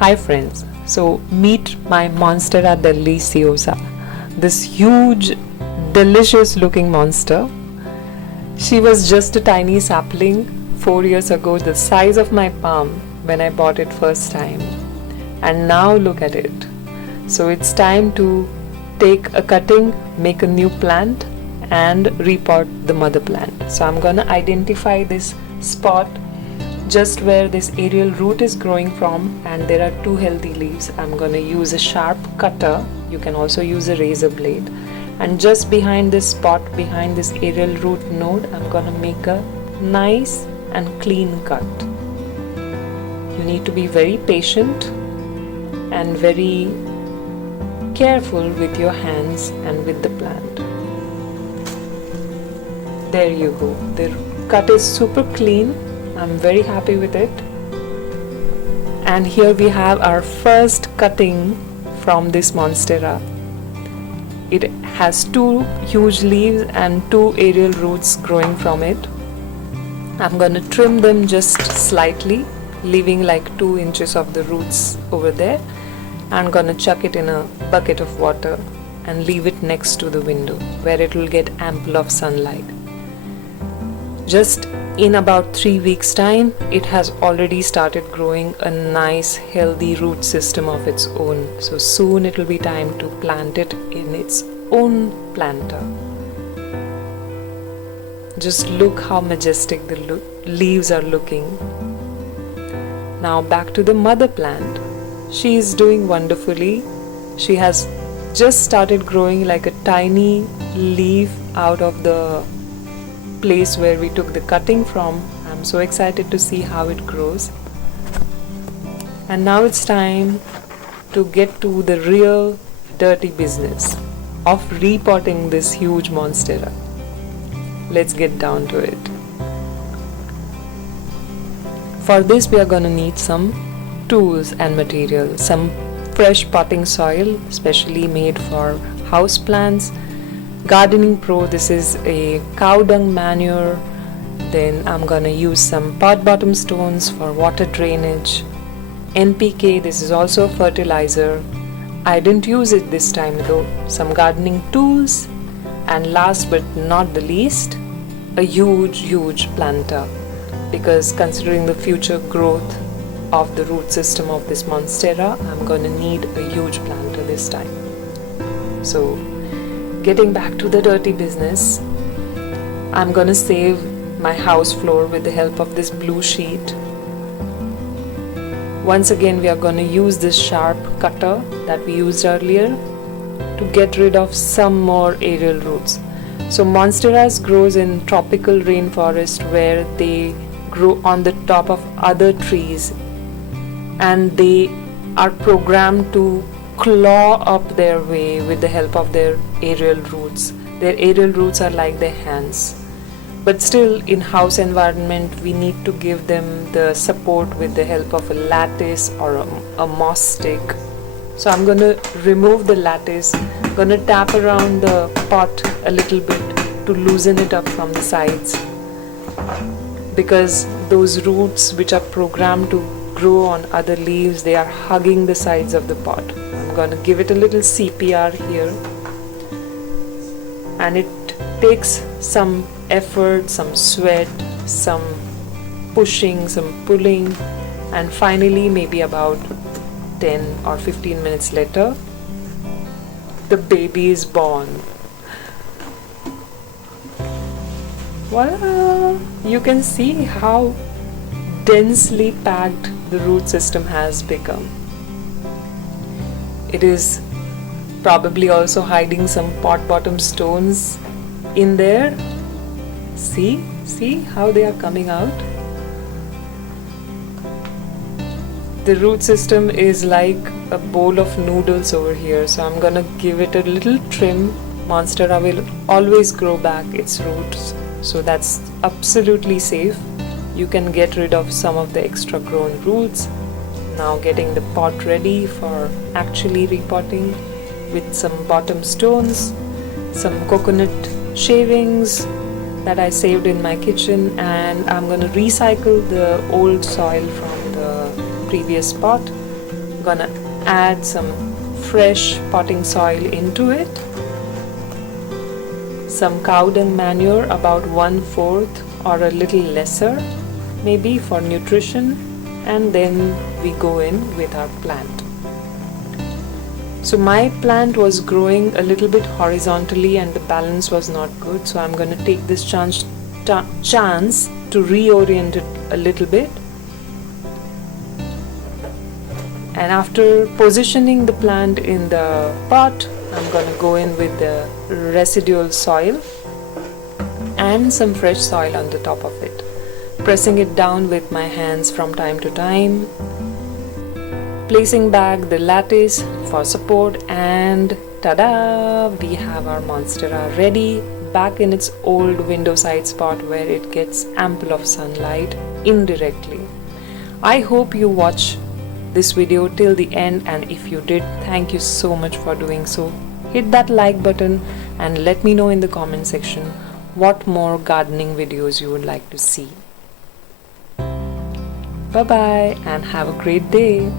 Hi friends, so meet my Monstera Deliciosa, this huge, delicious looking monster. She was just a tiny sapling 4 years ago, the size of my palm when I bought it first time. And now look at it. So it's time to take a cutting, make a new plant and repot the mother plant. So I'm gonna identify this spot just where this aerial root is growing from, and there are 2 healthy leaves. I'm going to use a sharp cutter. You can also use a razor blade, and just behind this spot, behind this aerial root node, I'm going to make a nice and clean cut. You need to be very patient and very careful with your hands and with the plant. There you go. The cut is super clean. I'm very happy with it. And here we have our first cutting from this Monstera. It has 2 huge leaves and 2 aerial roots growing from it. I'm going to trim them just slightly, leaving like 2 inches of the roots over there. I'm going to chuck it in a bucket of water and leave it next to the window where it will get ample of sunlight. Just in about 3 weeks time, it has already started growing a nice healthy root system of its own. So soon it will be time to plant it in its own planter. Just look how majestic the leaves are looking. Now back to the mother plant. She is doing wonderfully. She has just started growing like a tiny leaf out of the place where we took the cutting from. I'm so excited to see how it grows. And now it's time to get to the real dirty business of repotting this huge monstera. Let's get down to it. For this we are going to need some tools and material, some fresh potting soil specially made for house plants. Gardening Pro, this is a cow dung manure. Then I'm gonna use some pot bottom stones for water drainage. NPK, this is also fertilizer. I didn't use it this time though. Some gardening tools, and last but not the least, a huge planter, because considering the future growth of the root system of this Monstera, I'm gonna need a huge planter this time. So getting back to the dirty business, I'm gonna save my house floor with the help of this blue sheet. Once again, we are gonna use this sharp cutter that we used earlier to get rid of some more aerial roots. So Monsteras grows in tropical rainforest where they grow on the top of other trees, and they are programmed to claw up their way with the help of their aerial roots. Their aerial roots are like their hands. But still, in house environment, we need to give them the support with the help of a lattice or a moss stick. So I'm going to remove the lattice, going to tap around the pot a little bit to loosen it up from the sides, because those roots which are programmed to grow on other leaves, they are hugging the sides of the pot. I'm going to give it a little CPR here, and it takes some effort, some sweat, some pushing, some pulling, and finally maybe about 10 or 15 minutes later, the baby is born. Voila! You can see how densely packed the root system has become. It is probably also hiding some pot bottom stones in there. See how they are coming out. The root system is like a bowl of noodles over here, so I'm gonna give it a little trim. Monstera will always grow back its roots, so that's absolutely safe. You can get rid of some of the extra grown roots. Now getting the pot ready for actually repotting with some bottom stones, some coconut shavings that I saved in my kitchen, and I'm going to recycle the old soil from the previous pot gonna add some fresh potting soil into it, some cow dung manure, about 1/4 or a little lesser maybe for nutrition, and then we go in with our plant. So my plant was growing a little bit horizontally and the balance was not good, so I'm going to take this chance to reorient it a little bit. And after positioning the plant in the pot, I'm going to go in with the residual soil and some fresh soil on the top of it, pressing it down with my hands from time to time, placing back the lattice for support, and ta-da! We have our Monstera ready, back in its old window side spot where it gets ample of sunlight indirectly. I hope you watch this video till the end, and if you did, thank you so much for doing so. Hit that like button and let me know in the comment section what more gardening videos you would like to see. Bye bye and have a great day.